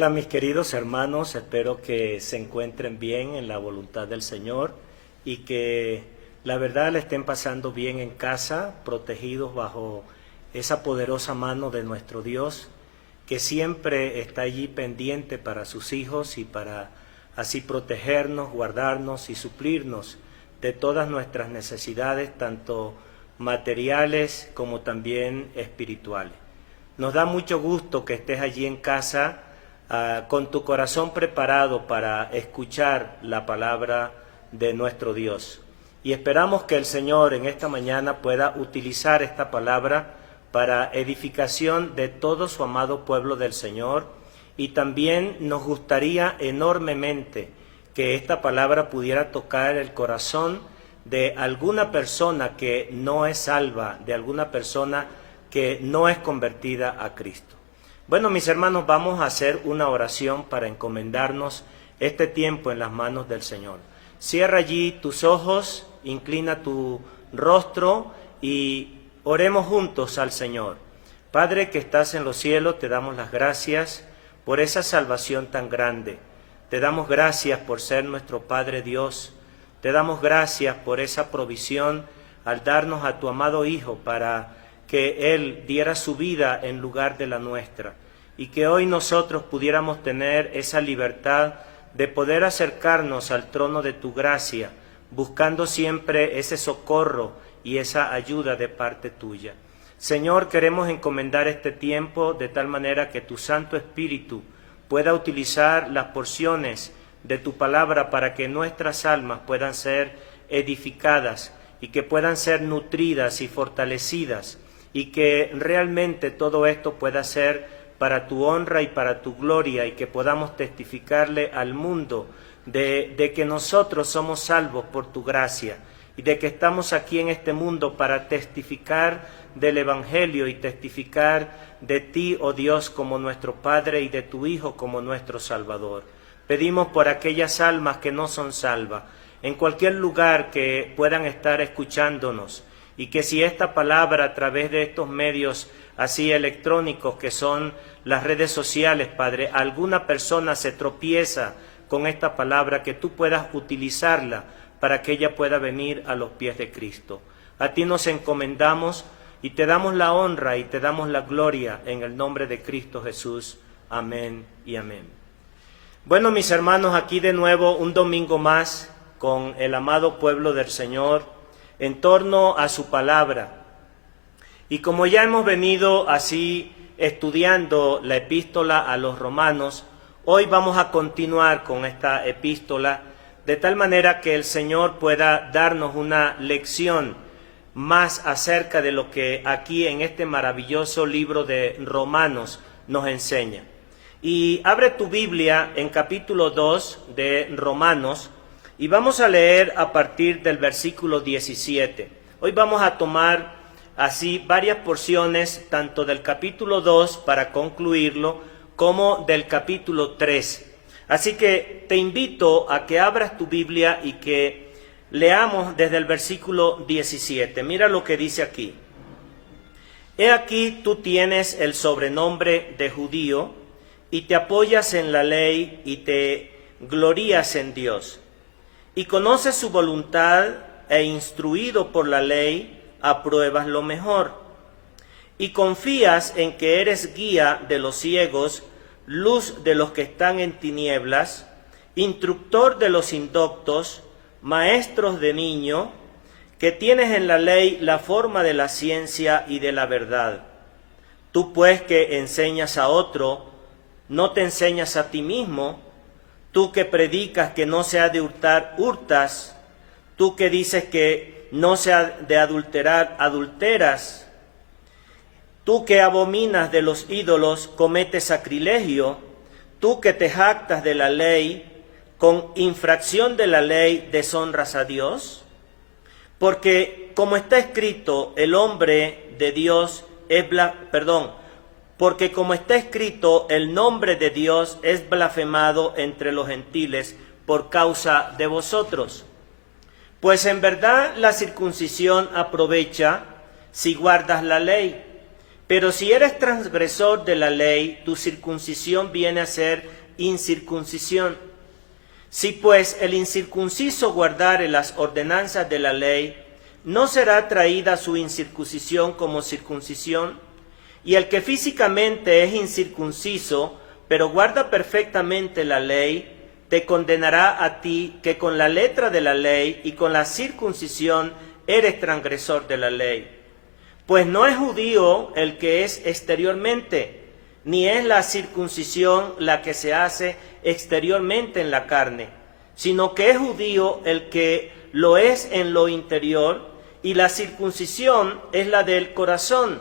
Hola mis queridos hermanos, espero que se encuentren bien en la voluntad del Señor y que la verdad le estén pasando bien en casa, protegidos bajo esa poderosa mano de nuestro Dios, que siempre está allí pendiente para sus hijos y para así protegernos, guardarnos y suplirnos de todas nuestras necesidades, tanto materiales como también espirituales. Nos da mucho gusto que estés allí en casa con tu corazón preparado para escuchar la palabra de nuestro Dios. Y esperamos que el Señor en esta mañana pueda utilizar esta palabra para edificación de todo su amado pueblo del Señor. Y también nos gustaría enormemente que esta palabra pudiera tocar el corazón de alguna persona que no es salva, de alguna persona que no es convertida a Cristo. Bueno, mis hermanos, vamos a hacer una oración para encomendarnos este tiempo en las manos del Señor. Cierra allí tus ojos, inclina tu rostro y oremos juntos al Señor. Padre que estás en los cielos, te damos las gracias por esa salvación tan grande. Te damos gracias por ser nuestro Padre Dios. Te damos gracias por esa provisión al darnos a tu amado Hijo para que Él diera su vida en lugar de la nuestra, y que hoy nosotros pudiéramos tener esa libertad de poder acercarnos al trono de tu gracia, buscando siempre ese socorro y esa ayuda de parte tuya. Señor, queremos encomendar este tiempo de tal manera que tu Santo Espíritu pueda utilizar las porciones de tu palabra para que nuestras almas puedan ser edificadas y que puedan ser nutridas y fortalecidas, y que realmente todo esto pueda ser para tu honra y para tu gloria, y que podamos testificarle al mundo de que nosotros somos salvos por tu gracia, y de que estamos aquí en este mundo para testificar del Evangelio y testificar de ti, oh Dios, como nuestro Padre, y de tu Hijo como nuestro Salvador. Pedimos por aquellas almas que no son salvas, en cualquier lugar que puedan estar escuchándonos, y que si esta palabra a través de estos medios así electrónicos que son las redes sociales, Padre, alguna persona se tropieza con esta palabra, que tú puedas utilizarla para que ella pueda venir a los pies de Cristo. A ti nos encomendamos y te damos la honra y te damos la gloria en el nombre de Cristo Jesús. Amén y amén. Bueno, mis hermanos, aquí de nuevo un domingo más con el amado pueblo del Señor, en torno a su palabra. Y como ya hemos venido así estudiando la epístola a los romanos, hoy vamos a continuar con esta epístola, de tal manera que el Señor pueda darnos una lección más acerca de lo que aquí en este maravilloso libro de Romanos nos enseña. Y abre tu Biblia en capítulo 2 de Romanos, y vamos a leer a partir del versículo 17. Hoy vamos a tomar así varias porciones, tanto del capítulo 2 para concluirlo, como del capítulo 3. Así que te invito a que abras tu Biblia y que leamos desde el versículo 17. Mira lo que dice aquí. He aquí tú tienes el sobrenombre de judío, y te apoyas en la ley y te glorías en Dios. Y conoces su voluntad e instruido por la ley, apruebas lo mejor. Y confías en que eres guía de los ciegos, luz de los que están en tinieblas, instructor de los indoctos, maestros de niño, que tienes en la ley la forma de la ciencia y de la verdad. Tú pues que enseñas a otro, ¿no te enseñas a ti mismo? Tú que predicas que no se ha de hurtar, hurtas. Tú que dices que no se ha de adulterar, adulteras. Tú que abominas de los ídolos, cometes sacrilegio. Tú que te jactas de la ley, con infracción de la ley deshonras a Dios. Porque como está escrito, el hombre de Dios es porque como está escrito, el nombre de Dios es blasfemado entre los gentiles por causa de vosotros. Pues en verdad la circuncisión aprovecha si guardas la ley, Pero si eres transgresor de la ley, tu circuncisión viene a ser incircuncisión. Si pues el incircunciso guardare las ordenanzas de la ley, ¿no será traída su incircuncisión como circuncisión? Y el que físicamente es incircunciso, pero guarda perfectamente la ley, te condenará a ti que con la letra de la ley y con la circuncisión eres transgresor de la ley. Pues no es judío el que es exteriormente, ni es la circuncisión la que se hace exteriormente en la carne, sino que es judío el que lo es en lo interior, y la circuncisión es la del corazón,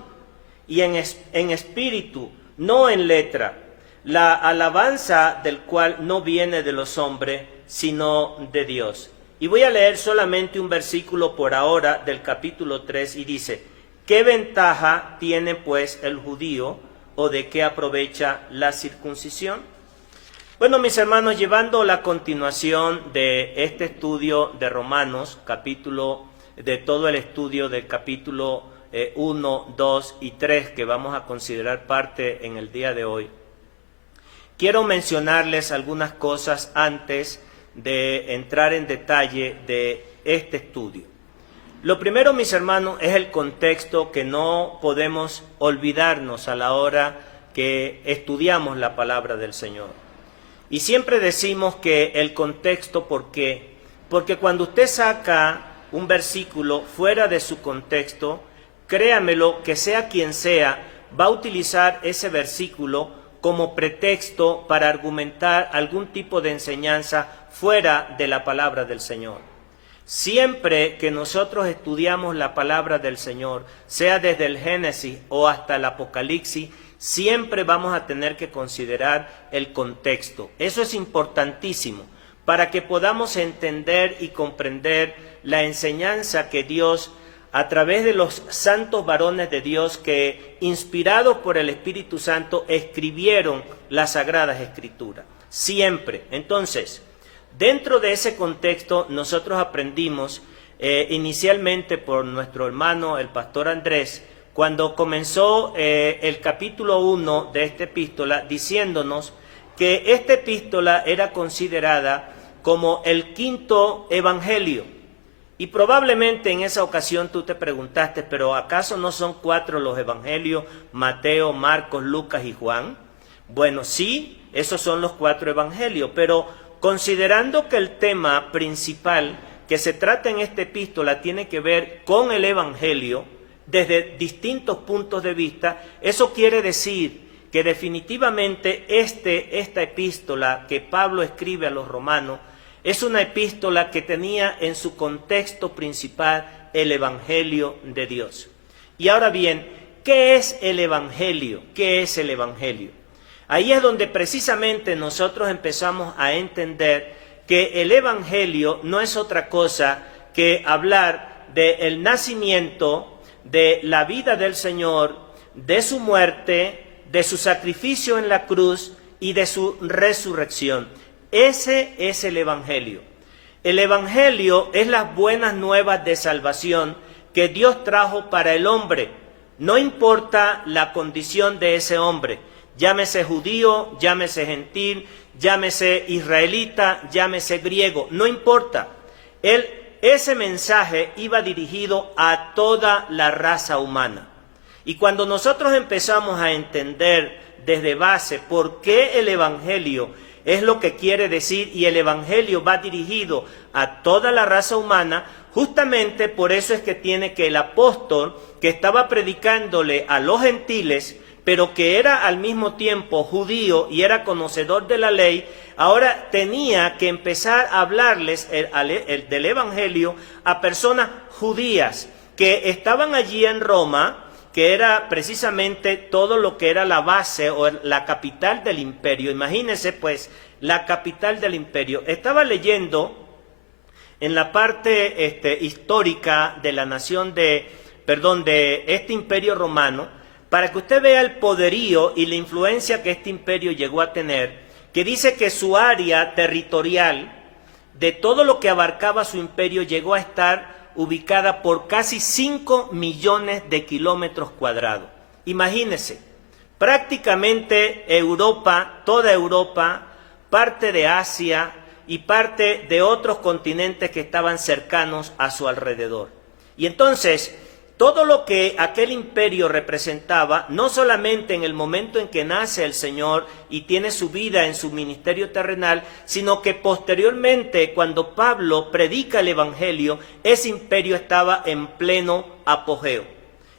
y en espíritu, no en letra, la alabanza del cual no viene de los hombres, sino de Dios. Y voy a leer solamente un versículo por ahora del capítulo 3, y dice: ¿qué ventaja tiene pues el judío, o de qué aprovecha la circuncisión? Bueno, mis hermanos, llevando la continuación de este estudio de Romanos, de todo el estudio del capítulo 1, 2 y 3, que vamos a considerar parte en el día de hoy, quiero mencionarles algunas cosas antes de entrar en detalle de este estudio. Lo primero, mis hermanos, es el contexto que no podemos olvidarnos a la hora que estudiamos la palabra del Señor. Y siempre decimos que el contexto, ¿por qué? Porque cuando usted saca un versículo fuera de su contexto, créamelo, que sea quien sea, va a utilizar ese versículo como pretexto para argumentar algún tipo de enseñanza fuera de la palabra del Señor. Siempre que nosotros estudiamos la palabra del Señor, sea desde el Génesis o hasta el Apocalipsis, siempre vamos a tener que considerar el contexto. Eso es importantísimo para que podamos entender y comprender la enseñanza que Dios, a través de los santos varones de Dios que, inspirados por el Espíritu Santo, escribieron las Sagradas Escrituras. Siempre. Entonces, dentro de ese contexto, nosotros aprendimos inicialmente por nuestro hermano, el pastor Andrés, cuando comenzó el capítulo 1 de esta epístola, diciéndonos que esta epístola era considerada como el quinto evangelio. Y probablemente en esa ocasión tú te preguntaste, ¿pero acaso no son 4 los evangelios? Mateo, Marcos, Lucas y Juan. Bueno, sí, esos son los 4 evangelios, pero considerando que el tema principal que se trata en esta epístola tiene que ver con el evangelio desde distintos puntos de vista, eso quiere decir que definitivamente esta epístola que Pablo escribe a los romanos es una epístola que tenía en su contexto principal el evangelio de Dios. Y ahora bien, ¿qué es el evangelio? ¿Qué es el evangelio? Ahí es donde precisamente nosotros empezamos a entender que el evangelio no es otra cosa que hablar del nacimiento, de la vida del Señor, de su muerte, de su sacrificio en la cruz y de su resurrección. Ese es el evangelio. El evangelio es las buenas nuevas de salvación que Dios trajo para el hombre. No importa la condición de ese hombre, llámese judío, llámese gentil, llámese israelita, llámese griego, no importa. Ese mensaje iba dirigido a toda la raza humana. Y cuando nosotros empezamos a entender desde base por qué el evangelio es lo que quiere decir, y el evangelio va dirigido a toda la raza humana, justamente por eso es que tiene que el apóstol que estaba predicándole a los gentiles, pero que era al mismo tiempo judío y era conocedor de la ley, ahora tenía que empezar a hablarles del evangelio a personas judías que estaban allí en Roma, que era precisamente todo lo que era la base o la capital del imperio. Imagínense pues, la capital del imperio. Estaba leyendo en la parte histórica de la nación de este imperio romano, para que usted vea el poderío y la influencia que este imperio llegó a tener, que dice que su área territorial, de todo lo que abarcaba su imperio, llegó a estar ubicada por casi 5 millones de kilómetros cuadrados. Imagínense, prácticamente Europa, toda Europa, parte de Asia y parte de otros continentes que estaban cercanos a su alrededor. Y entonces, todo lo que aquel imperio representaba, no solamente en el momento en que nace el Señor y tiene su vida en su ministerio terrenal, sino que posteriormente, cuando Pablo predica el Evangelio, ese imperio estaba en pleno apogeo.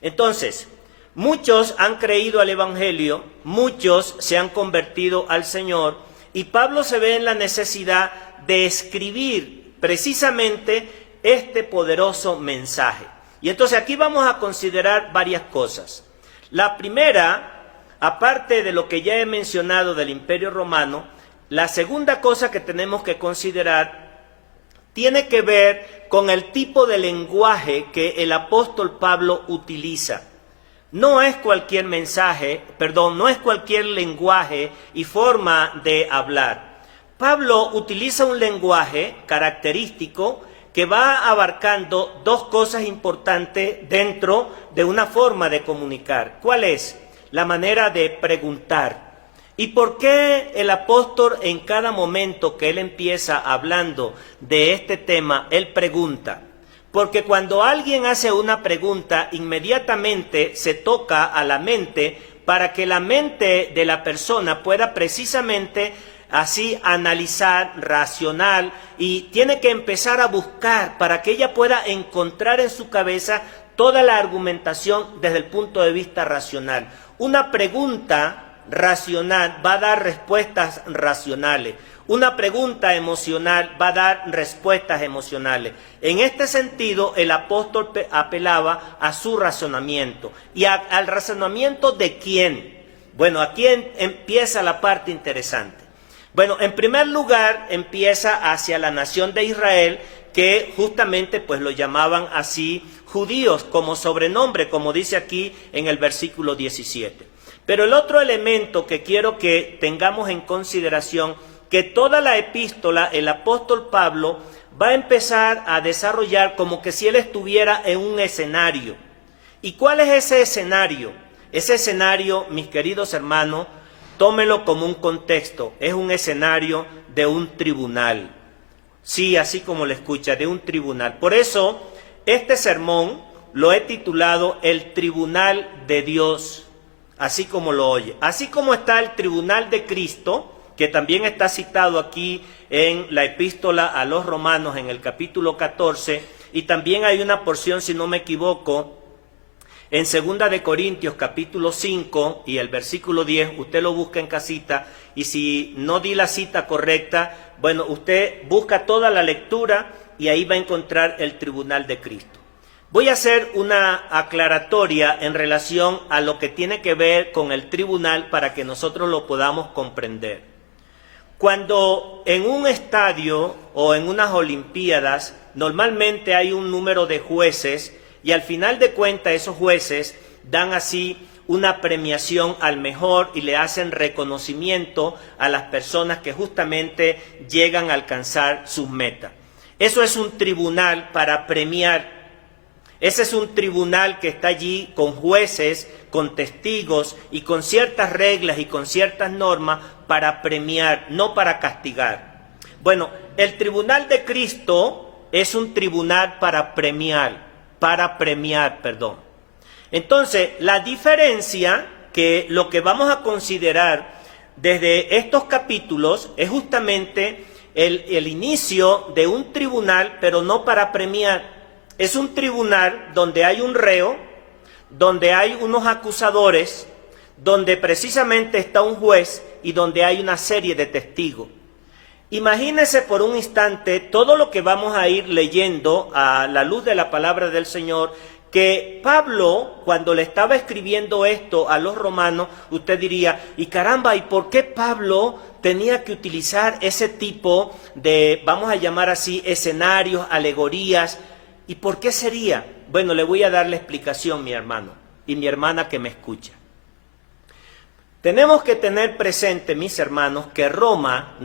Entonces, muchos han creído al Evangelio, muchos se han convertido al Señor, y Pablo se ve en la necesidad de escribir precisamente este poderoso mensaje. Y entonces aquí vamos a considerar varias cosas. La primera, aparte de lo que ya he mencionado del Imperio Romano, la segunda cosa que tenemos que considerar tiene que ver con el tipo de lenguaje que el apóstol Pablo utiliza. No es cualquier no es cualquier lenguaje y forma de hablar. Pablo utiliza un lenguaje característico que va abarcando dos cosas importantes dentro de una forma de comunicar. ¿Cuál es? La manera de preguntar. ¿Y por qué el apóstol en cada momento que él empieza hablando de este tema, él pregunta? Porque cuando alguien hace una pregunta, inmediatamente se toca a la mente para que la mente de la persona pueda precisamente así analizar, racional, y tiene que empezar a buscar para que ella pueda encontrar en su cabeza toda la argumentación desde el punto de vista racional. Una pregunta racional va a dar respuestas racionales. Una pregunta emocional va a dar respuestas emocionales. En este sentido, el apóstol apelaba a su razonamiento. ¿Y al razonamiento de quién? Bueno, aquí empieza la parte interesante. Bueno, en primer lugar empieza hacia la nación de Israel, que justamente pues lo llamaban así judíos como sobrenombre, como dice aquí en el versículo 17. Pero el otro elemento que quiero que tengamos en consideración, que toda la epístola, el apóstol Pablo va a empezar a desarrollar como que si él estuviera en un escenario. ¿Y cuál es ese escenario? Ese escenario, mis queridos hermanos, tómelo como un contexto, es un escenario de un tribunal. Sí, así como lo escucha, de un tribunal. Por eso, este sermón lo he titulado El Tribunal de Dios, así como lo oye. Así como está el Tribunal de Cristo, que también está citado aquí en la epístola a los Romanos en el capítulo 14, y también hay una porción, si no me equivoco, en 2 de Corintios capítulo 5 y el versículo 10, usted lo busca en casita, y si no di la cita correcta, bueno, usted busca toda la lectura y ahí va a encontrar el Tribunal de Cristo. Voy a hacer una aclaratoria en relación a lo que tiene que ver con el tribunal para que nosotros lo podamos comprender. Cuando en un estadio o en unas olimpiadas normalmente hay un número de jueces y al final de cuentas esos jueces dan así una premiación al mejor y le hacen reconocimiento a las personas que justamente llegan a alcanzar sus metas. Eso es un tribunal para premiar. Ese es un tribunal que está allí con jueces, con testigos y con ciertas reglas y con ciertas normas para premiar, no para castigar. Bueno, el Tribunal de Cristo es un tribunal para premiar. Entonces, la diferencia que lo que vamos a considerar desde estos capítulos es justamente el inicio de un tribunal, pero no para premiar. Es un tribunal donde hay un reo, donde hay unos acusadores, donde precisamente está un juez y donde hay una serie de testigos. Imagínense por un instante todo lo que vamos a ir leyendo a la luz de la palabra del Señor, que Pablo, cuando le estaba escribiendo esto a los romanos, usted diría, y caramba, ¿y por qué Pablo tenía que utilizar ese tipo de, vamos a llamar así, escenarios, alegorías? ¿Y por qué sería? Bueno, le voy a dar la explicación, mi hermano y mi hermana que me escucha. Tenemos que tener presente, mis hermanos, que Roma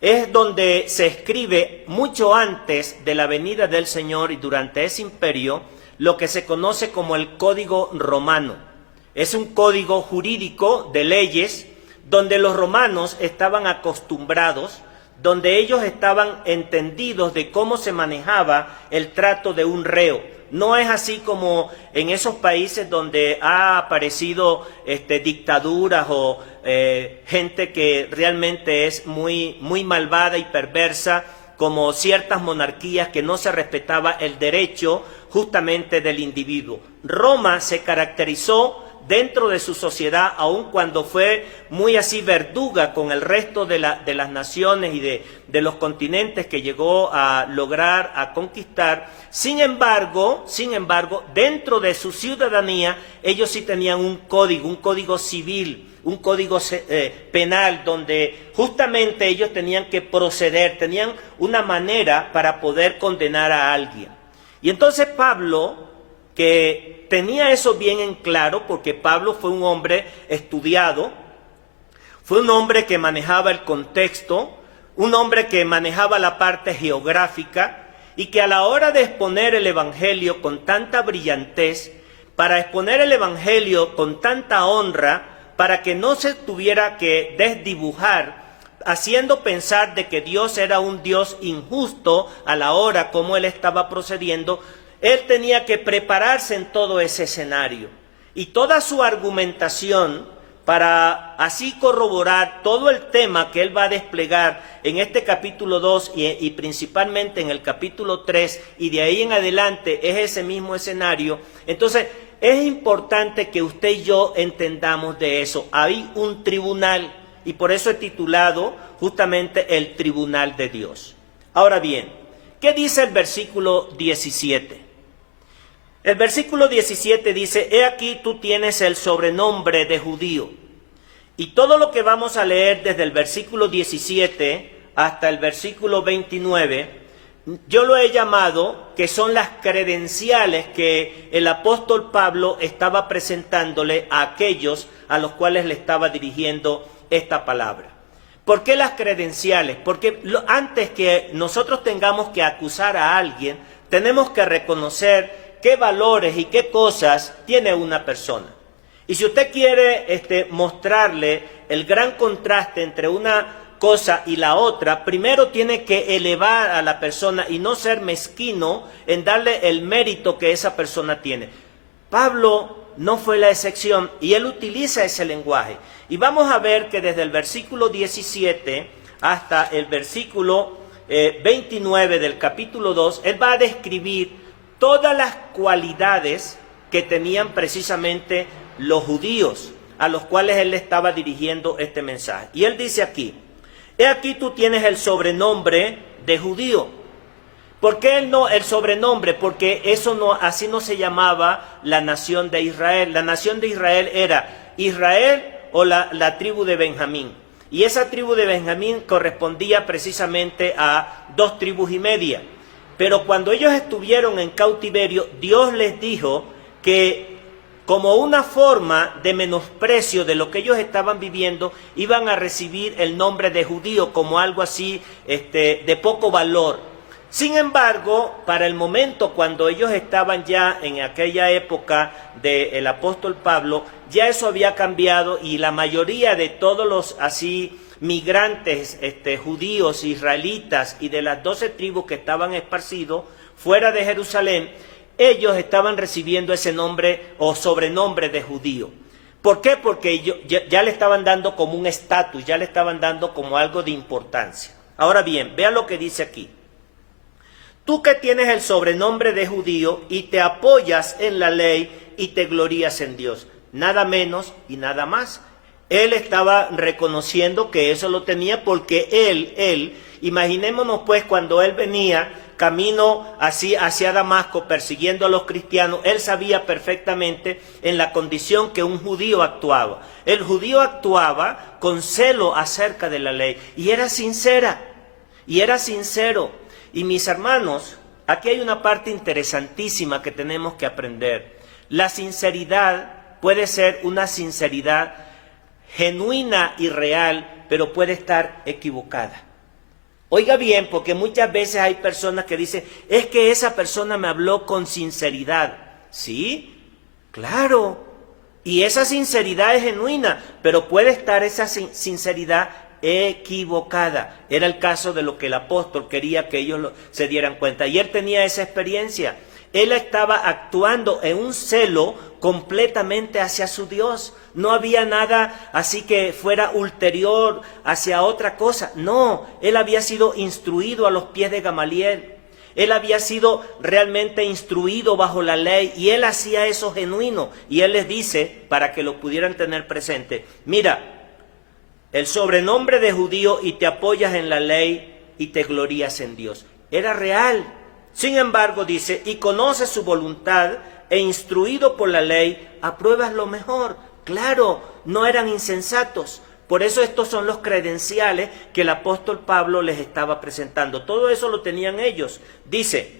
es donde se escribe mucho antes de la venida del Señor y durante ese imperio, lo que se conoce como el Código Romano. Es un código jurídico de leyes donde los romanos estaban acostumbrados, donde ellos estaban entendidos de cómo se manejaba el trato de un reo. No es así como en esos países donde ha aparecido dictaduras o gente que realmente es muy malvada y perversa, como ciertas monarquías que no se respetaba el derecho justamente del individuo. Roma se caracterizó dentro de su sociedad, aun cuando fue muy así verduga con el resto de las naciones y de los continentes que llegó a lograr, a conquistar. Sin embargo, dentro de su ciudadanía, ellos sí tenían un código civil, un código penal, donde justamente ellos tenían que proceder, tenían una manera para poder condenar a alguien. Y entonces Pablo, que tenía eso bien en claro, porque Pablo fue un hombre estudiado, fue un hombre que manejaba el contexto, un hombre que manejaba la parte geográfica, y que a la hora de exponer el Evangelio con tanta brillantez, para exponer el Evangelio con tanta honra, para que no se tuviera que desdibujar, haciendo pensar de que Dios era un Dios injusto a la hora como él estaba procediendo, él tenía que prepararse en todo ese escenario. Y toda su argumentación para así corroborar todo el tema que él va a desplegar en este capítulo 2 y principalmente en el capítulo 3 y de ahí en adelante es ese mismo escenario. Entonces es importante que usted y yo entendamos de eso. Hay un tribunal y por eso he titulado justamente el tribunal de Dios. Ahora bien, ¿qué dice el versículo 17? El versículo 17 dice, he aquí tú tienes el sobrenombre de judío. Y todo lo que vamos a leer desde el versículo 17 hasta el versículo 29, yo lo he llamado que son las credenciales que el apóstol Pablo estaba presentándole a aquellos a los cuales le estaba dirigiendo esta palabra. ¿Por qué las credenciales? Porque antes que nosotros tengamos que acusar a alguien, tenemos que reconocer qué valores y qué cosas tiene una persona. Y si usted quiere mostrarle el gran contraste entre una cosa y la otra, primero tiene que elevar a la persona y no ser mezquino en darle el mérito que esa persona tiene. Pablo no fue la excepción y él utiliza ese lenguaje. Y vamos a ver que desde el versículo 17 hasta el versículo 29 del capítulo 2, él va a describir todas las cualidades que tenían precisamente los judíos, a los cuales él le estaba dirigiendo este mensaje. Y él dice aquí, he aquí tú tienes el sobrenombre de judío. ¿Por qué el sobrenombre? Porque eso no, así no se llamaba la nación de Israel. La nación de Israel era Israel o la tribu de Benjamín. Y esa tribu de Benjamín correspondía precisamente a 2 tribus y media. Pero cuando ellos estuvieron en cautiverio, Dios les dijo que como una forma de menosprecio de lo que ellos estaban viviendo, iban a recibir el nombre de judío como algo así de poco valor. Sin embargo, para el momento cuando ellos estaban ya en aquella época del apóstol Pablo, ya eso había cambiado y la mayoría de todos los así migrantes judíos, israelitas y de las 12 tribus que estaban esparcidos fuera de Jerusalén, ellos estaban recibiendo ese nombre o sobrenombre de judío. ¿Por qué? Porque ya le estaban dando como un estatus, ya le estaban dando como algo de importancia. Ahora bien, vea lo que dice aquí. Tú que tienes el sobrenombre de judío y te apoyas en la ley y te glorías en Dios, nada menos y nada más. Él estaba reconociendo que eso lo tenía porque él, imaginémonos pues cuando él venía camino así hacia Damasco persiguiendo a los cristianos, él sabía perfectamente en la condición que un judío actuaba. El judío actuaba con celo acerca de la ley y era sincera, y era sincero. Y mis hermanos, aquí hay una parte interesantísima que tenemos que aprender. La sinceridad puede ser una sinceridad genuina y real, pero puede estar equivocada. Oiga bien, porque muchas veces hay personas que dicen, es que esa persona me habló con sinceridad. ¿Sí? Claro. Y esa sinceridad es genuina, pero puede estar esa sinceridad equivocada. Era el caso de lo que el apóstol quería que ellos se dieran cuenta. Y él tenía esa experiencia. Él estaba actuando en un celo completamente hacia su Dios. No había nada así que fuera ulterior hacia otra cosa. No, él había sido instruido a los pies de Gamaliel. Él había sido realmente instruido bajo la ley y él hacía eso genuino. Y él les dice, para que lo pudieran tener presente, mira, el sobrenombre de judío y te apoyas en la ley y te glorías en Dios. Era real. Sin embargo, dice, y conoces su voluntad e instruido por la ley, apruebas lo mejor. Claro, no eran insensatos. Por eso estos son los credenciales que el apóstol Pablo les estaba presentando. Todo eso lo tenían ellos. Dice,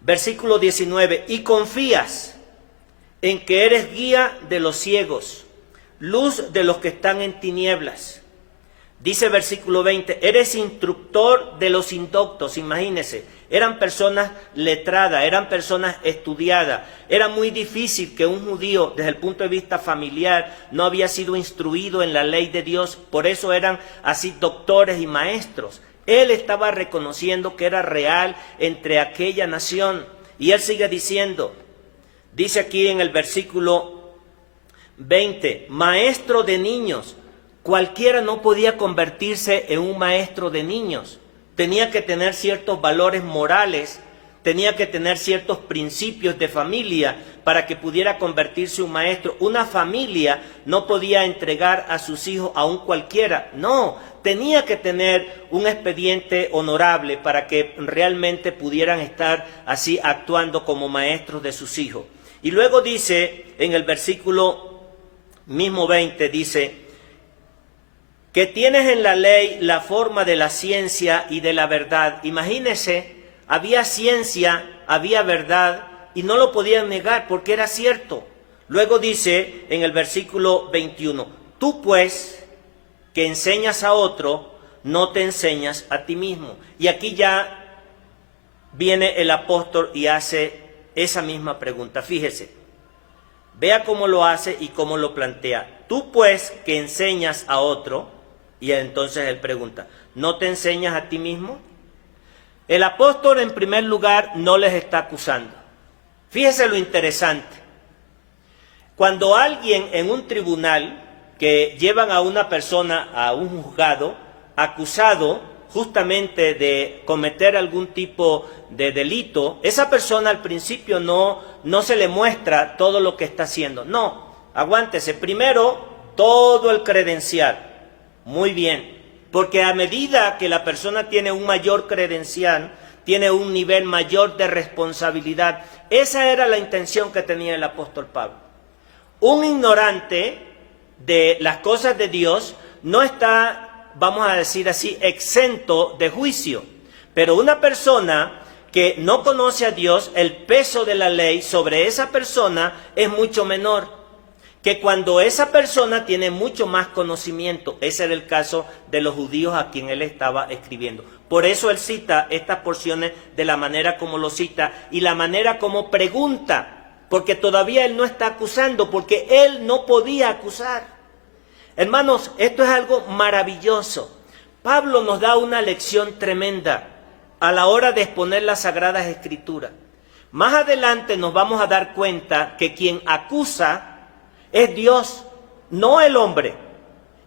versículo 19, y confías en que eres guía de los ciegos, luz de los que están en tinieblas. Dice versículo 20, eres instructor de los indoctos. Imagínense, eran personas letradas, eran personas estudiadas. Era muy difícil que un judío, desde el punto de vista familiar, no había sido instruido en la ley de Dios. Por eso eran así doctores y maestros. Él estaba reconociendo que era real entre aquella nación. Y él sigue diciendo, dice aquí en el versículo 20, maestro de niños. Cualquiera no podía convertirse en un maestro de niños. Tenía que tener ciertos valores morales, tenía que tener ciertos principios de familia para que pudiera convertirse en un maestro. Una familia no podía entregar a sus hijos a un cualquiera, no, tenía que tener un expediente honorable para que realmente pudieran estar así actuando como maestros de sus hijos. Y luego dice en el versículo mismo 20, dice, que tienes en la ley la forma de la ciencia y de la verdad. Imagínese, había ciencia, había verdad, y no lo podían negar porque era cierto. Luego dice en el versículo 21, tú pues, que enseñas a otro, no te enseñas a ti mismo. Y aquí ya viene el apóstol y hace esa misma pregunta. Fíjese, vea cómo lo hace y cómo lo plantea. Tú pues, que enseñas a otro, y entonces él pregunta, ¿no te enseñas a ti mismo? El apóstol en primer lugar no les está acusando. Fíjese lo interesante. Cuando alguien en un tribunal que llevan a una persona a un juzgado acusado justamente de cometer algún tipo de delito, esa persona al principio no se le muestra todo lo que está haciendo. No, aguántese. Primero, todo el credencial. Muy bien, porque a medida que la persona tiene un mayor credencial, tiene un nivel mayor de responsabilidad. Esa era la intención que tenía el apóstol Pablo. Un ignorante de las cosas de Dios no está, vamos a decir así, exento de juicio. Pero una persona que no conoce a Dios, el peso de la ley sobre esa persona es mucho menor que cuando esa persona tiene mucho más conocimiento. Ese era el caso de los judíos a quien él estaba escribiendo. Por eso él cita estas porciones de la manera como lo cita y la manera como pregunta, porque todavía él no está acusando, porque él no podía acusar. Hermanos, esto es algo maravilloso. Pablo nos da una lección tremenda a la hora de exponer las Sagradas Escrituras. Más adelante nos vamos a dar cuenta que quien acusa es Dios, no el hombre.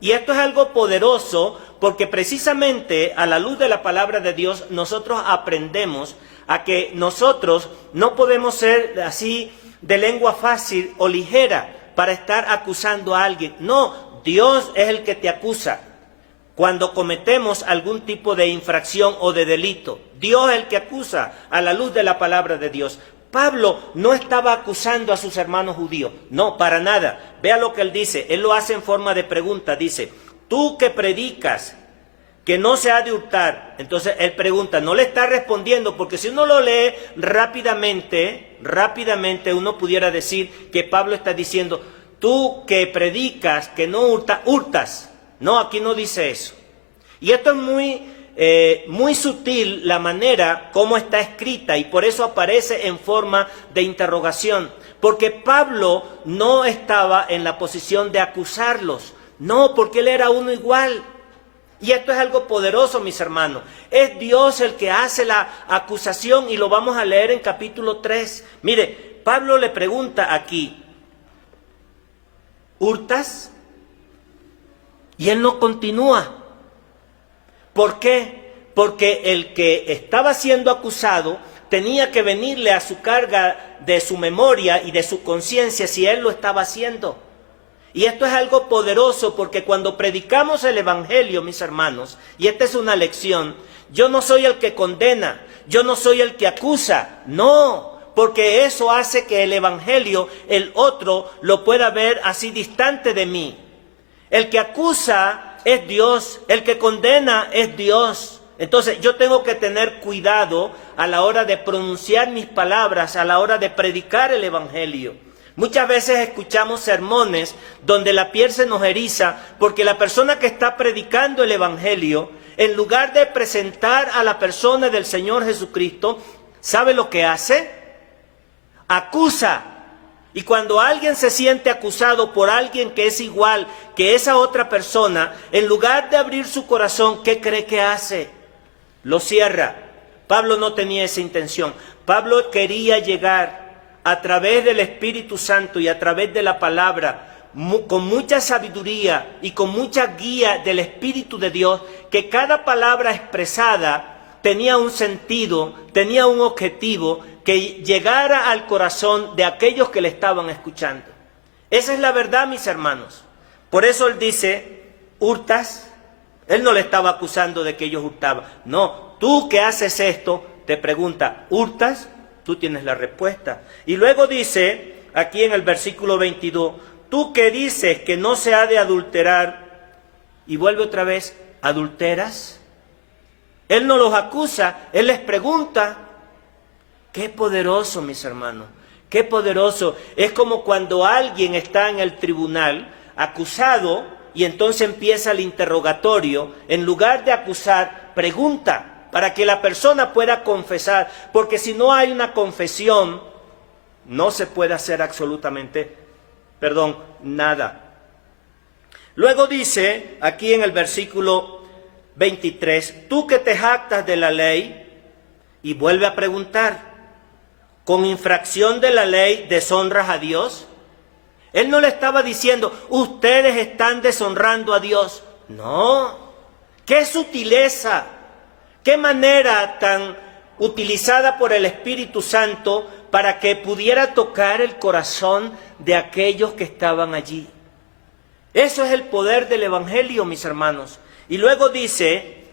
Y esto es algo poderoso porque precisamente a la luz de la palabra de Dios nosotros aprendemos a que nosotros no podemos ser así de lengua fácil o ligera para estar acusando a alguien. No, Dios es el que te acusa cuando cometemos algún tipo de infracción o de delito. Dios es el que acusa a la luz de la palabra de Dios. Pablo no estaba acusando a sus hermanos judíos, no, para nada. Vea lo que él dice, él lo hace en forma de pregunta, dice, tú que predicas que no se ha de hurtar. Entonces él pregunta, no le está respondiendo, porque si uno lo lee rápidamente uno pudiera decir que Pablo está diciendo, tú que predicas que no hurtas. No, aquí no dice eso. Y esto es muy sutil la manera como está escrita y por eso aparece en forma de interrogación. porque Pablo no estaba en la posición de acusarlos, no, porque él era uno igual. Y esto es algo poderoso, mis hermanos. Es Dios el que hace la acusación y lo vamos a leer en capítulo 3. Mire, Pablo le pregunta aquí, ¿hurtas? Y él no continúa. ¿Por qué? Porque el que estaba siendo acusado tenía que venirle a su carga de su memoria y de su conciencia si él lo estaba haciendo. Y esto es algo poderoso porque cuando predicamos el evangelio, mis hermanos, y esta es una lección, yo no soy el que condena, yo no soy el que acusa, no, porque eso hace que el evangelio, el otro, lo pueda ver así distante de mí. El que acusa es Dios, el que condena es Dios. Entonces yo tengo que tener cuidado a la hora de pronunciar mis palabras, a la hora de predicar el evangelio. Muchas veces escuchamos sermones donde la piel se nos eriza porque la persona que está predicando el evangelio, en lugar de presentar a la persona del Señor Jesucristo, ¿sabe lo que hace? Acusa. Y cuando alguien se siente acusado por alguien que es igual que esa otra persona, en lugar de abrir su corazón, ¿qué cree que hace? Lo cierra. Pablo no tenía esa intención. Pablo quería llegar a través del Espíritu Santo y a través de la palabra, con mucha sabiduría y con mucha guía del Espíritu de Dios, que cada palabra expresada tenía un sentido, tenía un objetivo, que llegara al corazón de aquellos que le estaban escuchando. Esa es la verdad, mis hermanos. Por eso él dice, ¿hurtas? Él no le estaba acusando de que ellos hurtaban. No, tú que haces esto, te pregunta, ¿hurtas? Tú tienes la respuesta. Y luego dice, aquí en el versículo 22, tú que dices que no se ha de adulterar, y vuelve otra vez, ¿adulteras? Él no los acusa, él les pregunta. Qué poderoso, mis hermanos, qué poderoso. Es como cuando alguien está en el tribunal acusado y entonces empieza el interrogatorio. En lugar de acusar, pregunta, para que la persona pueda confesar, porque si no hay una confesión, no se puede hacer absolutamente, nada. Luego dice, aquí en el versículo 23, tú que te jactas de la ley, y vuelve a preguntar, ¿con infracción de la ley deshonras a Dios? Él no le estaba diciendo, ustedes están deshonrando a Dios. No, qué sutileza. ¿Qué manera tan utilizada por el Espíritu Santo para que pudiera tocar el corazón de aquellos que estaban allí? Eso es el poder del Evangelio, mis hermanos. Y luego dice,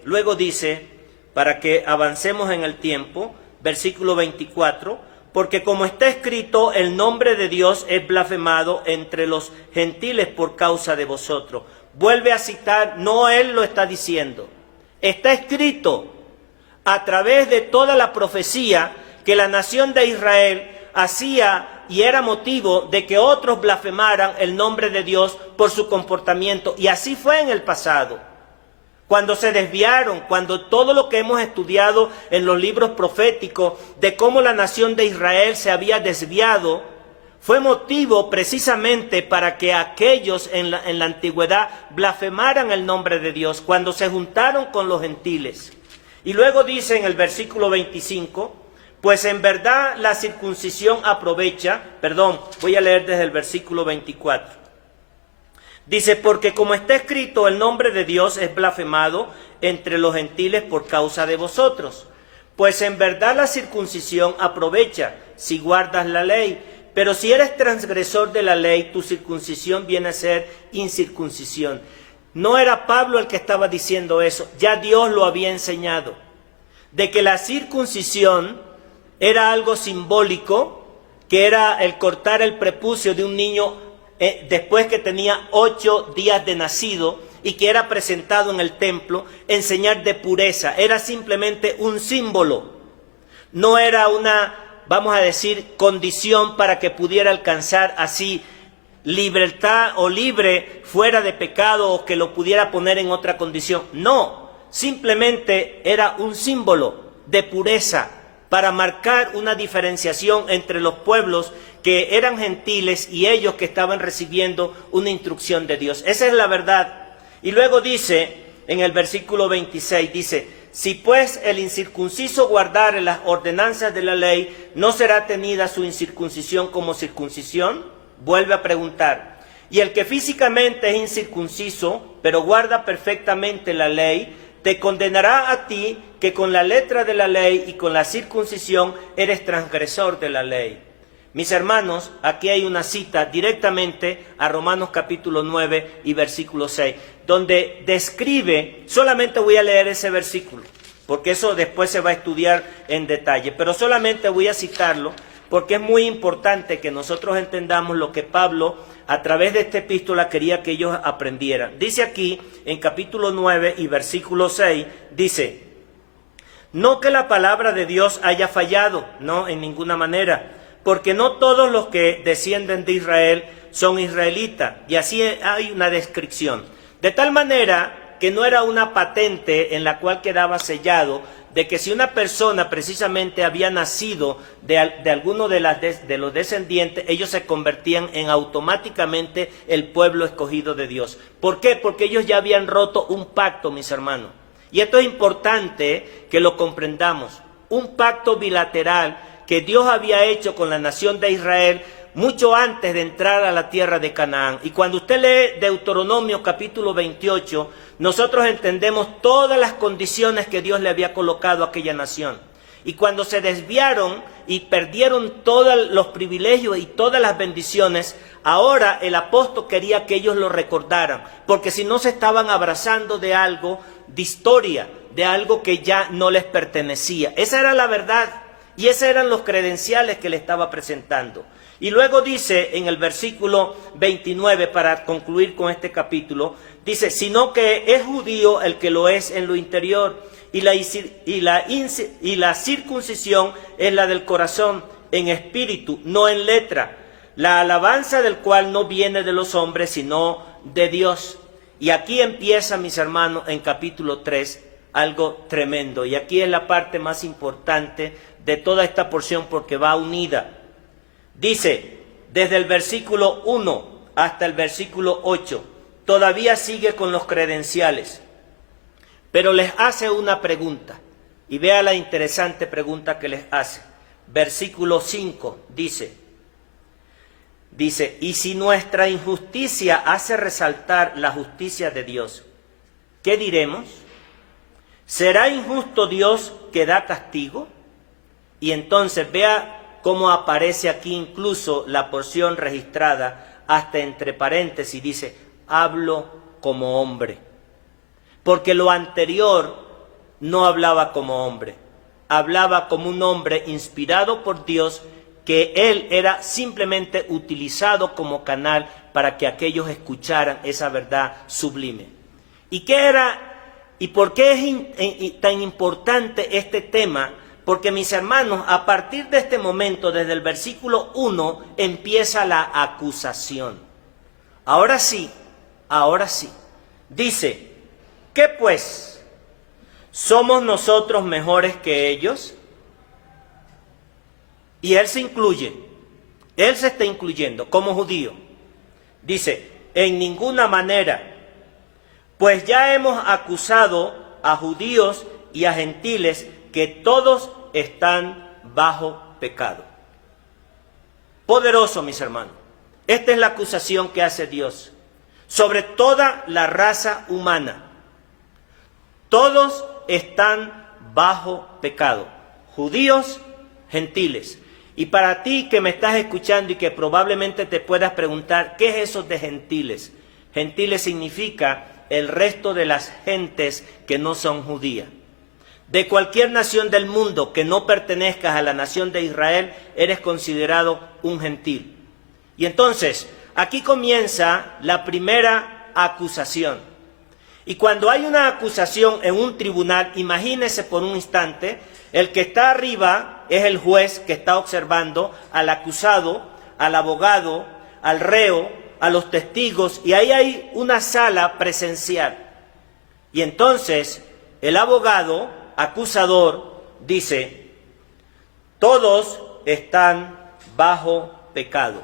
para que avancemos en el tiempo, versículo 24, porque como está escrito, el nombre de Dios es blasfemado entre los gentiles por causa de vosotros. Vuelve a citar, no él lo está diciendo, está escrito a través de toda la profecía que la nación de Israel hacía y era motivo de que otros blasfemaran el nombre de Dios por su comportamiento. Y así fue en el pasado. Cuando se desviaron, cuando todo lo que hemos estudiado en los libros proféticos de cómo la nación de Israel se había desviado, fue motivo precisamente para que aquellos en la antigüedad blasfemaran el nombre de Dios, cuando se juntaron con los gentiles. Y luego dice en el versículo 25, pues en verdad la circuncisión aprovecha, voy a leer desde el versículo 24. Dice, porque como está escrito, el nombre de Dios es blasfemado entre los gentiles por causa de vosotros. Pues en verdad la circuncisión aprovecha si guardas la ley, pero si eres transgresor de la ley, tu circuncisión viene a ser incircuncisión. No era Pablo el que estaba diciendo eso, ya Dios lo había enseñado, de que la circuncisión era algo simbólico, que era el cortar el prepucio de un niño después que tenía 8 días de nacido y que era presentado en el templo en señal de pureza. Era simplemente un símbolo, no era una, vamos a decir, condición para que pudiera alcanzar así libertad o libre fuera de pecado o que lo pudiera poner en otra condición. No, simplemente era un símbolo de pureza para marcar una diferenciación entre los pueblos que eran gentiles y ellos que estaban recibiendo una instrucción de Dios. Esa es la verdad. Y luego dice, en el versículo 26, dice, si pues el incircunciso guardare las ordenanzas de la ley, ¿no será tenida su incircuncisión como circuncisión? Vuelve a preguntar. Y el que físicamente es incircunciso, pero guarda perfectamente la ley, te condenará a ti que con la letra de la ley y con la circuncisión eres transgresor de la ley. Mis hermanos, aquí hay una cita directamente a Romanos capítulo 9 y versículo 6, donde describe, solamente voy a leer ese versículo, porque eso después se va a estudiar en detalle, pero solamente voy a citarlo, porque es muy importante que nosotros entendamos lo que Pablo, a través de esta epístola, quería que ellos aprendieran. Dice aquí, en capítulo 9 y versículo 6, dice, no que la palabra de Dios haya fallado, no, en ninguna manera, porque no todos los que descienden de Israel son israelitas, y así hay una descripción. De tal manera que no era una patente en la cual quedaba sellado, de que si una persona precisamente había nacido de alguno de los descendientes, ellos se convertían en automáticamente el pueblo escogido de Dios. ¿Por qué? Porque ellos ya habían roto un pacto, mis hermanos. Y esto es importante que lo comprendamos. Un pacto bilateral que Dios había hecho con la nación de Israel mucho antes de entrar a la tierra de Canaán. Y cuando usted lee Deuteronomio capítulo 28, nosotros entendemos todas las condiciones que Dios le había colocado a aquella nación. Y cuando se desviaron y perdieron todos los privilegios y todas las bendiciones, ahora el apóstol quería que ellos lo recordaran, porque si no se estaban abrazando de algo, de historia, de algo que ya no les pertenecía. Esa era la verdad y esos eran los credenciales que le estaba presentando. Y luego dice en el versículo 29, para concluir con este capítulo, dice, sino que es judío el que lo es en lo interior, y la circuncisión es la del corazón, en espíritu, no en letra, la alabanza del cual no viene de los hombres, sino de Dios. Y aquí empieza, mis hermanos, en capítulo 3, algo tremendo. Y aquí es la parte más importante de toda esta porción porque va unida. Dice, desde el versículo 1 hasta el versículo 8, todavía sigue con los credenciales, pero les hace una pregunta, y vea la interesante pregunta que les hace. Versículo 5 dice, y si nuestra injusticia hace resaltar la justicia de Dios, ¿qué diremos? ¿Será injusto Dios que da castigo? Y entonces vea cómo aparece aquí incluso la porción registrada, hasta entre paréntesis, dice, hablo como hombre. Porque lo anterior no hablaba como hombre, hablaba como un hombre inspirado por Dios, que él era simplemente utilizado como canal para que aquellos escucharan esa verdad sublime. ¿Y qué era? ¿Y por qué es tan importante este tema? Porque, mis hermanos, a partir de este momento, desde el versículo 1, empieza la acusación. Ahora sí, dice, ¿qué pues? ¿Somos nosotros mejores que ellos? Y él se incluye, él se está incluyendo como judío. Dice, en ninguna manera, pues ya hemos acusado a judíos y a gentiles que todos están bajo pecado. Poderoso, mis hermanos. Esta es la acusación que hace Dios sobre toda la raza humana. Todos están bajo pecado, judíos, gentiles. Y para ti que me estás escuchando y que probablemente te puedas preguntar, ¿qué es eso de gentiles? Gentiles significa el resto de las gentes que no son judías. De cualquier nación del mundo que no pertenezcas a la nación de Israel, eres considerado un gentil. Y entonces, aquí comienza la primera acusación. Y cuando hay una acusación en un tribunal, imagínese por un instante, el que está arriba es el juez que está observando al acusado, al abogado, al reo, a los testigos, y ahí hay una sala presencial. Y entonces, el abogado acusador dice, todos están bajo pecado.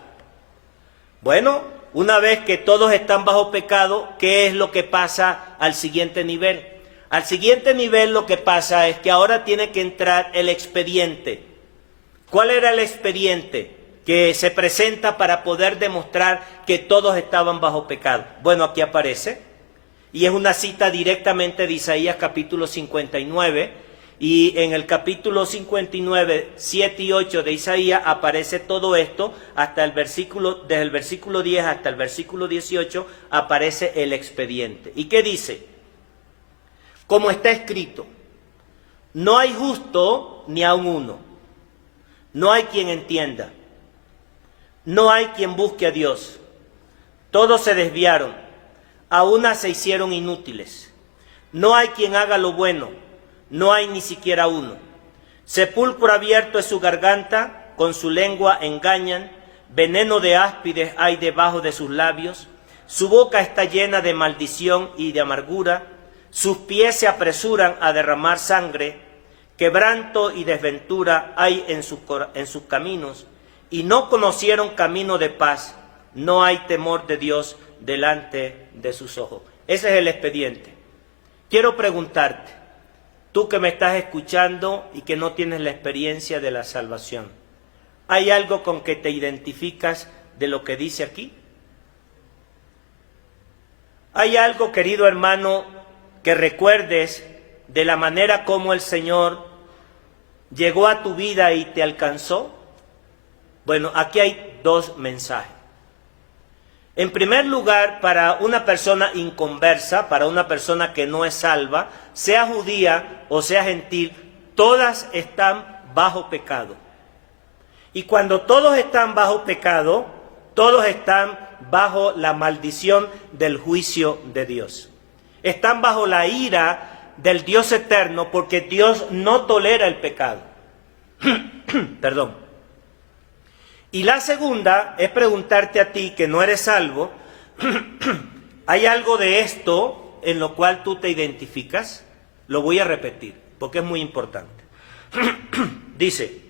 Bueno, una vez que todos están bajo pecado, ¿qué es lo que pasa al siguiente nivel? Al siguiente nivel lo que pasa es que ahora tiene que entrar el expediente. ¿Cuál era el expediente que se presenta para poder demostrar que todos estaban bajo pecado? Bueno, aquí aparece, y es una cita directamente de Isaías capítulo 59, y en el capítulo 59, 7 y 8 de Isaías aparece todo esto, hasta el versículo, desde el versículo 10 hasta el versículo 18 aparece el expediente. ¿Y qué dice? Como está escrito, no hay justo ni aun uno, no hay quien entienda, no hay quien busque a Dios, todos se desviaron, a una se hicieron inútiles, no hay quien haga lo bueno, no hay ni siquiera uno. Sepulcro abierto es su garganta, con su lengua engañan, veneno de áspides hay debajo de sus labios, su boca está llena de maldición y de amargura, sus pies se apresuran a derramar sangre, quebranto y desventura hay en sus caminos, y no conocieron camino de paz, no hay temor de Dios delante de sus ojos. Ese es el expediente. Quiero preguntarte, tú que me estás escuchando y que no tienes la experiencia de la salvación, ¿hay algo con que te identificas de lo que dice aquí? ¿Hay algo, querido hermano, que recuerdes de la manera como el Señor llegó a tu vida y te alcanzó? Bueno, aquí hay dos mensajes. En primer lugar, para una persona inconversa, para una persona que no es salva, sea judía o sea gentil, todas están bajo pecado. Y cuando todos están bajo pecado, todos están bajo la maldición del juicio de Dios. Están bajo la ira del Dios eterno, porque Dios no tolera el pecado. Perdón. Y la segunda es preguntarte a ti, que no eres salvo, ¿hay algo de esto en lo cual tú te identificas? Lo voy a repetir, porque es muy importante. Dice,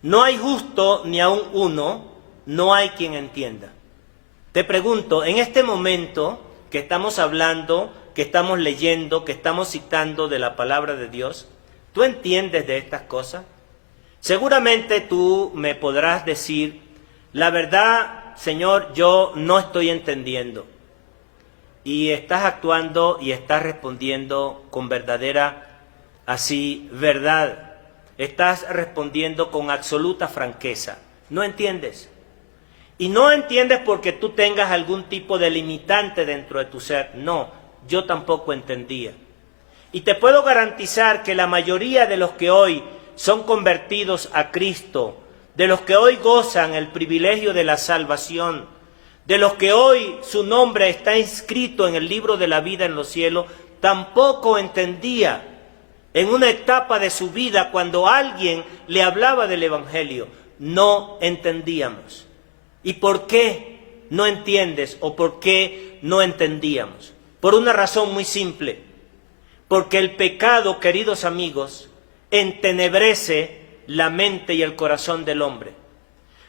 no hay justo ni aun uno, no hay quien entienda. Te pregunto, en este momento que estamos hablando, que estamos leyendo, que estamos citando de la palabra de Dios, ¿tú entiendes de estas cosas? Seguramente tú me podrás decir, la verdad, Señor, yo no estoy entendiendo. Y estás actuando y estás respondiendo con verdadera, verdad. Estás respondiendo con absoluta franqueza. ¿No entiendes? Y no entiendes porque tú tengas algún tipo de limitante dentro de tu ser. No, yo tampoco entendía. Y te puedo garantizar que la mayoría de los que hoy son convertidos a Cristo, de los que hoy gozan el privilegio de la salvación, de los que hoy su nombre está inscrito en el libro de la vida en los cielos, tampoco entendía en una etapa de su vida cuando alguien le hablaba del Evangelio. No entendíamos. ¿Y por qué no entiendes o por qué no entendíamos? Por una razón muy simple. Porque el pecado, queridos amigos, entenebrece la mente y el corazón del hombre.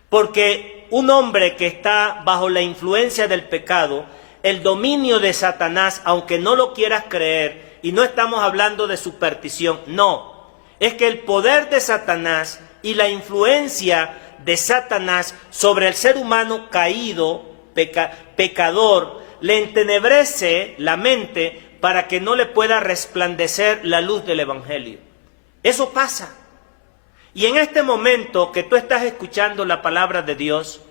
Porque un hombre que está bajo la influencia del pecado, el dominio de Satanás, aunque no lo quieras creer, y no estamos hablando de superstición, no, es que el poder de Satanás y la influencia de Satanás sobre el ser humano caído, pecador, le entenebrece la mente para que no le pueda resplandecer la luz del Evangelio. Eso pasa. Y en este momento que tú estás escuchando la palabra de Dios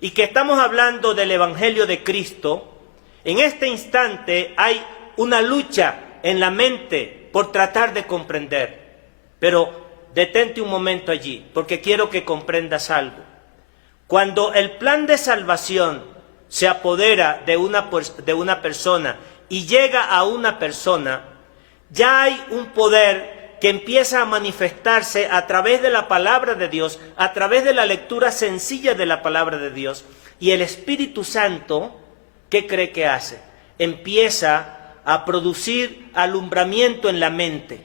y que estamos hablando del Evangelio de Cristo, en este instante hay una lucha en la mente por tratar de comprender. Pero detente un momento allí, porque quiero que comprendas algo. Cuando el plan de salvación se apodera de una persona y llega a una persona, ya hay un poder que empieza a manifestarse a través de la palabra de Dios, a través de la lectura sencilla de la palabra de Dios. Y el Espíritu Santo, ¿qué cree que hace? Empieza a producir alumbramiento en la mente.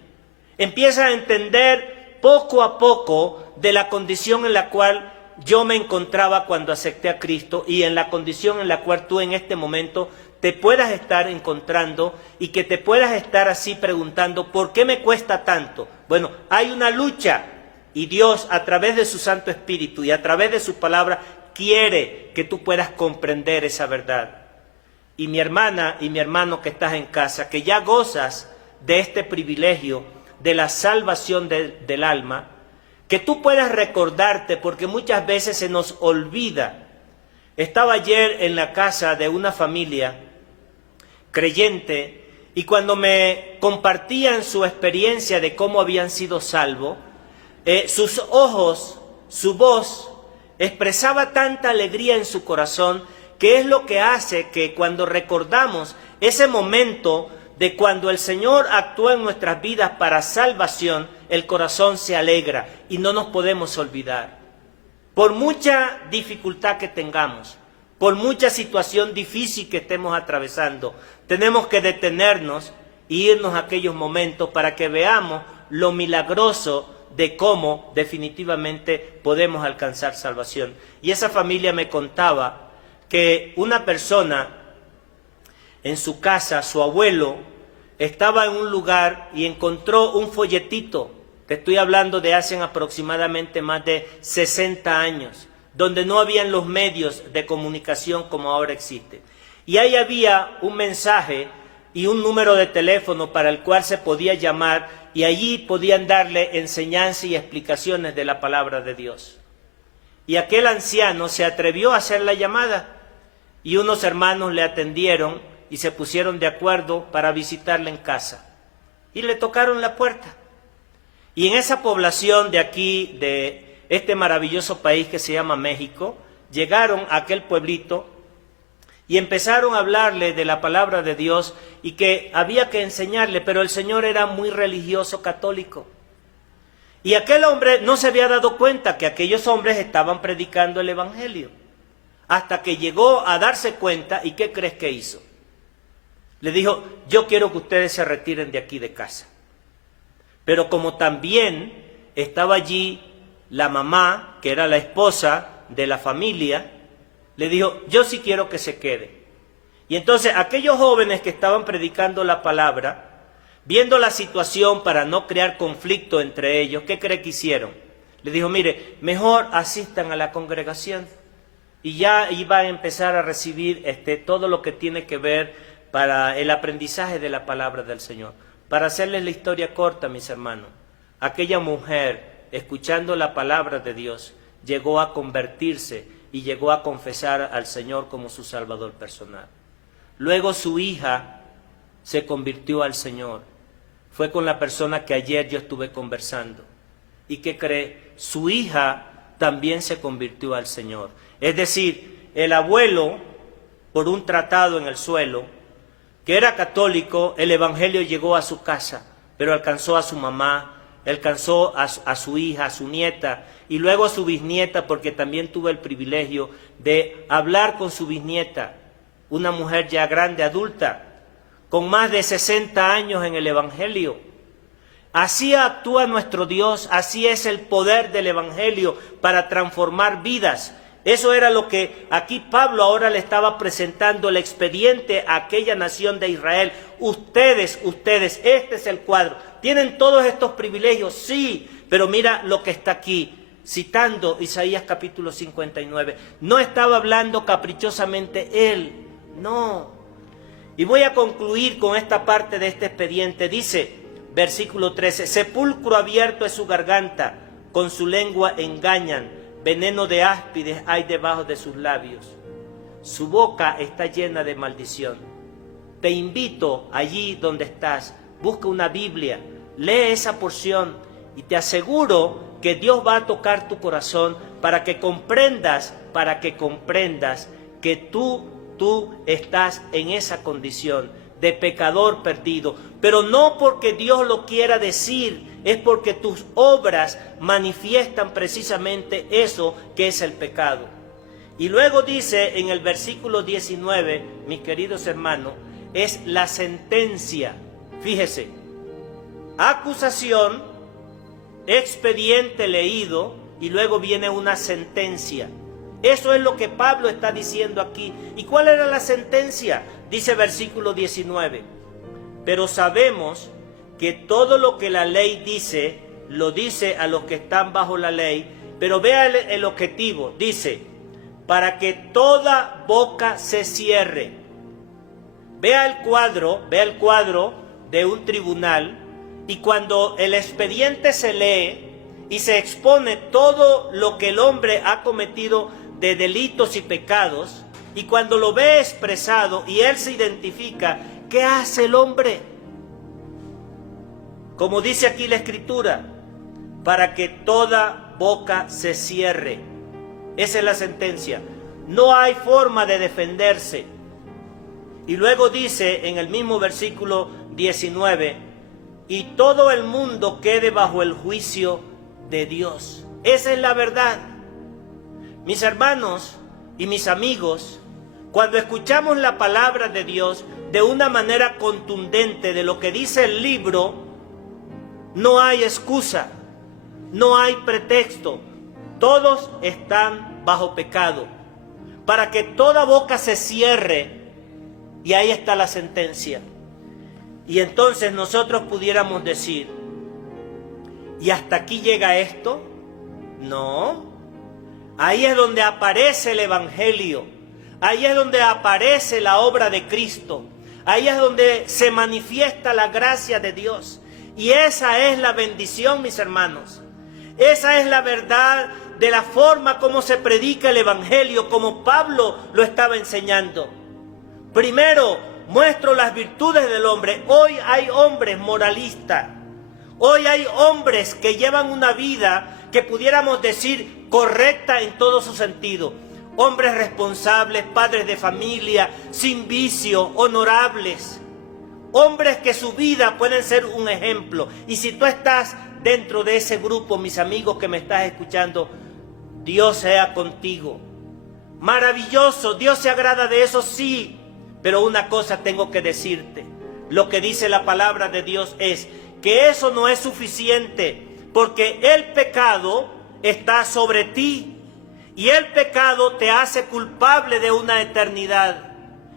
Empieza a entender poco a poco de la condición en la cual yo me encontraba cuando acepté a Cristo y en la condición en la cual tú en este momento te puedas estar encontrando y que te puedas estar así preguntando, ¿por qué me cuesta tanto? Bueno, hay una lucha y Dios a través de su Santo Espíritu y a través de su palabra quiere que tú puedas comprender esa verdad. Y mi hermana y mi hermano que estás en casa, que ya gozas de este privilegio de la salvación del alma, que tú puedas recordarte, porque muchas veces se nos olvida. Estaba ayer en la casa de una familia creyente y cuando me compartían su experiencia de cómo habían sido salvos, sus ojos, su voz expresaba tanta alegría en su corazón, que es lo que hace que cuando recordamos ese momento de cuando el Señor actúa en nuestras vidas para salvación, el corazón se alegra y no nos podemos olvidar. Por mucha dificultad que tengamos, por mucha situación difícil que estemos atravesando, tenemos que detenernos e irnos a aquellos momentos para que veamos lo milagroso de cómo definitivamente podemos alcanzar salvación. Y esa familia me contaba que una persona en su casa, su abuelo, estaba en un lugar y encontró un folletito, te estoy hablando de hace aproximadamente más de 60 años, donde no habían los medios de comunicación como ahora existen. Y ahí había un mensaje y un número de teléfono para el cual se podía llamar y allí podían darle enseñanza y explicaciones de la palabra de Dios. Y aquel anciano se atrevió a hacer la llamada y unos hermanos le atendieron y se pusieron de acuerdo para visitarle en casa. Y le tocaron la puerta. Y en esa población de aquí, de este maravilloso país que se llama México, llegaron a aquel pueblito y empezaron a hablarle de la palabra de Dios y que había que enseñarle, pero el señor era muy religioso católico. Y aquel hombre no se había dado cuenta que aquellos hombres estaban predicando el evangelio. Hasta que llegó a darse cuenta, ¿y qué crees que hizo? Le dijo, yo quiero que ustedes se retiren de aquí de casa. Pero como también estaba allí la mamá, que era la esposa de la familia, le dijo, yo sí quiero que se quede. Y entonces aquellos jóvenes que estaban predicando la palabra, viendo la situación para no crear conflicto entre ellos, ¿qué cree que hicieron? Le dijo, mire, mejor asistan a la congregación y ya iba a empezar a recibir todo lo que tiene que ver para el aprendizaje de la palabra del Señor. Para hacerles la historia corta, mis hermanos, aquella mujer, escuchando la palabra de Dios, llegó a convertirse y llegó a confesar al Señor como su Salvador personal. Luego su hija se convirtió al Señor. Fue con la persona que ayer yo estuve conversando. ¿Y qué cree? Su hija también se convirtió al Señor. Es decir, el abuelo, por un tratado en el suelo, que era católico, el evangelio llegó a su casa, pero alcanzó a su mamá, alcanzó a su hija, a su nieta, y luego a su bisnieta, porque también tuve el privilegio de hablar con su bisnieta, una mujer ya grande, adulta, con más de 60 años en el evangelio. Así actúa nuestro Dios, así es el poder del evangelio para transformar vidas. Eso era lo que aquí Pablo ahora le estaba presentando el expediente a aquella nación de Israel. Ustedes, este es el cuadro. ¿Tienen todos estos privilegios? Sí, pero mira lo que está aquí, citando Isaías capítulo 59. No estaba hablando caprichosamente él, no. Y voy a concluir con esta parte de este expediente. Dice, versículo 13, sepulcro abierto es su garganta, con su lengua engañan. Veneno de áspides hay debajo de sus labios. Su boca está llena de maldición. Te invito allí donde estás, busca una Biblia, lee esa porción y te aseguro que Dios va a tocar tu corazón para que comprendas que tú estás en esa condición de pecador perdido, pero no porque Dios lo quiera decir, es porque tus obras manifiestan precisamente eso que es el pecado. Y luego dice en el versículo 19, mis queridos hermanos, es la sentencia. Fíjese, acusación, expediente leído, y luego viene una sentencia. Eso es lo que Pablo está diciendo aquí. ¿Y cuál era la sentencia? Dice versículo 19. Pero sabemos que todo lo que la ley dice, lo dice a los que están bajo la ley. Pero vea el objetivo. Dice, para que toda boca se cierre. Vea el cuadro de un tribunal, y cuando el expediente se lee y se expone todo lo que el hombre ha cometido de delitos y pecados, y cuando lo ve expresado y él se identifica, ¿qué hace el hombre? Como dice aquí la Escritura, para que toda boca se cierre. Esa es la sentencia. No hay forma de defenderse. Y luego dice en el mismo versículo 19, y todo el mundo quede bajo el juicio de Dios. Esa es la verdad. Mis hermanos y mis amigos, cuando escuchamos la palabra de Dios de una manera contundente de lo que dice el libro, no hay excusa, no hay pretexto. Todos están bajo pecado. Para que toda boca se cierre, y ahí está la sentencia. Y entonces nosotros pudiéramos decir, ¿y hasta aquí llega esto? No. Ahí es donde aparece el Evangelio. Ahí es donde aparece la obra de Cristo. Ahí es donde se manifiesta la gracia de Dios. Y esa es la bendición, mis hermanos. Esa es la verdad de la forma como se predica el Evangelio, como Pablo lo estaba enseñando. Primero, muestro las virtudes del hombre. Hoy hay hombres moralistas. Hoy hay hombres que llevan una vida que pudiéramos decir correcta en todo su sentido. Hombres responsables, padres de familia, sin vicio, honorables. Hombres que su vida pueden ser un ejemplo. Y si tú estás dentro de ese grupo, mis amigos que me estás escuchando, Dios sea contigo. Maravilloso, Dios se agrada de eso, sí. Pero una cosa tengo que decirte. Lo que dice la palabra de Dios es que eso no es suficiente, porque el pecado está sobre ti y el pecado te hace culpable de una eternidad.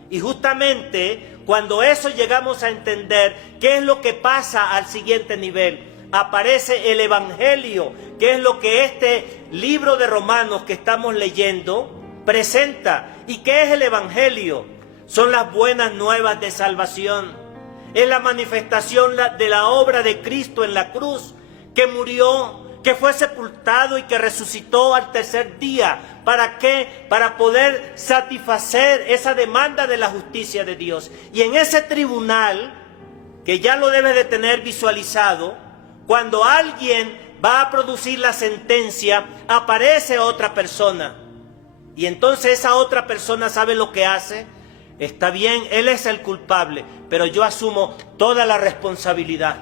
Y justamente cuando eso llegamos a entender, ¿qué es lo que pasa al siguiente nivel? Aparece el Evangelio, que es lo que este libro de Romanos que estamos leyendo presenta. ¿Y qué es el Evangelio? Son las buenas nuevas de salvación. Es la manifestación de la obra de Cristo en la cruz, que murió, que fue sepultado y que resucitó al tercer día. ¿Para qué? Para poder satisfacer esa demanda de la justicia de Dios. Y en ese tribunal, que ya lo debes de tener visualizado, cuando alguien va a producir la sentencia, aparece otra persona. Y entonces esa otra persona sabe lo que hace. Está bien, él es el culpable, pero yo asumo toda la responsabilidad.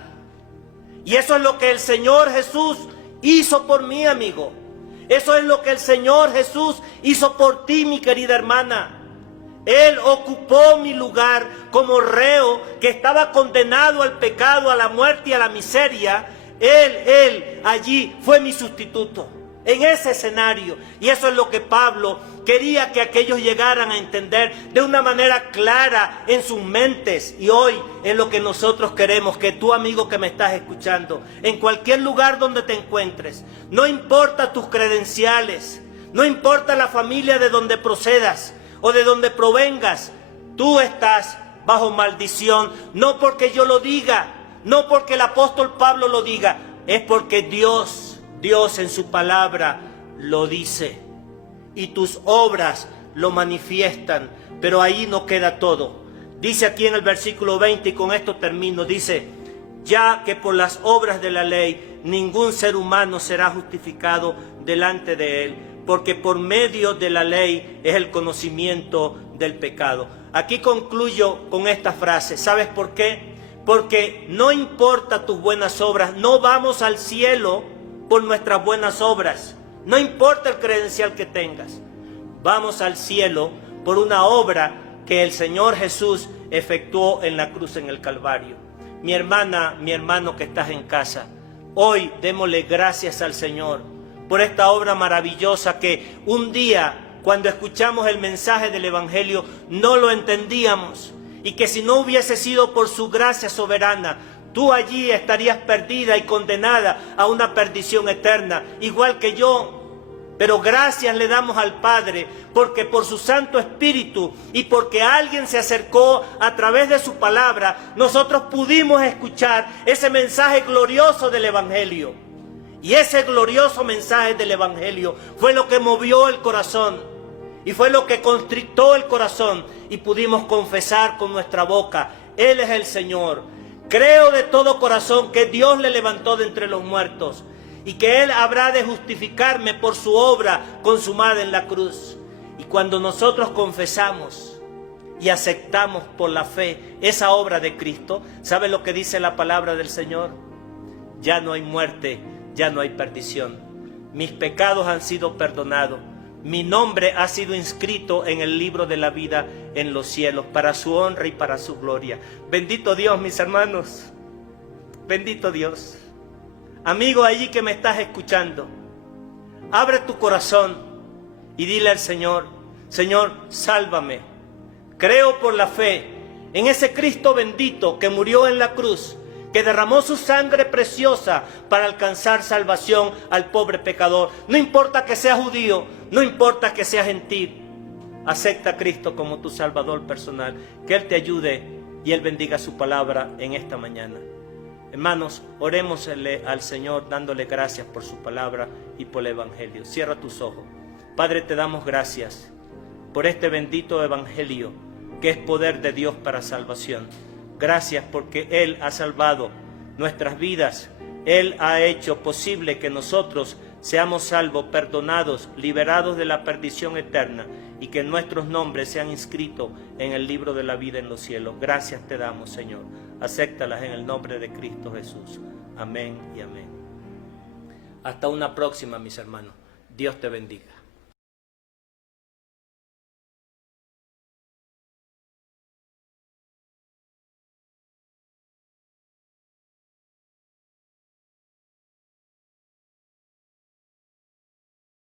Y eso es lo que el Señor Jesús hizo por mí, amigo. Eso es lo que el Señor Jesús hizo por ti, mi querida hermana. Él ocupó mi lugar como reo que estaba condenado al pecado, a la muerte y a la miseria. Él allí fue mi sustituto en ese escenario. Y eso es lo que Pablo quería que aquellos llegaran a entender de una manera clara en sus mentes. Y hoy es lo que nosotros queremos, que tú, amigo que me estás escuchando, en cualquier lugar donde te encuentres, no importa tus credenciales, no importa la familia de donde procedas o de donde provengas, tú estás bajo maldición, no porque yo lo diga, no porque el apóstol Pablo lo diga, es porque Dios en su palabra lo dice. Y tus obras lo manifiestan. Pero ahí no queda todo. Dice aquí en el versículo 20, y con esto termino, dice, ya que por las obras de la ley ningún ser humano será justificado delante de él, porque por medio de la ley es el conocimiento del pecado. Aquí concluyo con esta frase. ¿Sabes por qué? Porque no importa tus buenas obras, no vamos al cielo por nuestras buenas obras. No importa el credencial que tengas. Vamos al cielo por una obra que el Señor Jesús efectuó en la cruz, en el Calvario. Mi hermana, mi hermano que estás en casa, hoy démosle gracias al Señor por esta obra maravillosa que un día, cuando escuchamos el mensaje del Evangelio, no lo entendíamos, y que si no hubiese sido por su gracia soberana, tú allí estarías perdida y condenada a una perdición eterna, igual que yo. Pero gracias le damos al Padre, porque por su Santo Espíritu y porque alguien se acercó a través de su palabra, nosotros pudimos escuchar ese mensaje glorioso del Evangelio. Y ese glorioso mensaje del Evangelio fue lo que movió el corazón y fue lo que constrictó el corazón, y pudimos confesar con nuestra boca: Él es el Señor. Creo de todo corazón que Dios le levantó de entre los muertos y que Él habrá de justificarme por su obra consumada en la cruz. Y cuando nosotros confesamos y aceptamos por la fe esa obra de Cristo, ¿sabe lo que dice la palabra del Señor? Ya no hay muerte, ya no hay perdición. Mis pecados han sido perdonados. Mi nombre ha sido inscrito en el libro de la vida en los cielos, para su honra y para su gloria. Bendito Dios, mis hermanos. Bendito Dios. Amigo allí que me estás escuchando, abre tu corazón y dile al Señor: Señor, sálvame. Creo por la fe en ese Cristo bendito que murió en la cruz, que derramó su sangre preciosa para alcanzar salvación al pobre pecador. No importa que sea judío, no importa que sea gentil, acepta a Cristo como tu Salvador personal. Que Él te ayude y Él bendiga su palabra en esta mañana. Hermanos, orémosle al Señor dándole gracias por su palabra y por el Evangelio. Cierra tus ojos. Padre, te damos gracias por este bendito Evangelio que es poder de Dios para salvación. Gracias porque Él ha salvado nuestras vidas. Él ha hecho posible que nosotros seamos salvos, perdonados, liberados de la perdición eterna, y que nuestros nombres sean inscritos en el libro de la vida en los cielos. Gracias te damos, Señor. Acéptalas en el nombre de Cristo Jesús. Amén y amén. Hasta una próxima, mis hermanos. Dios te bendiga.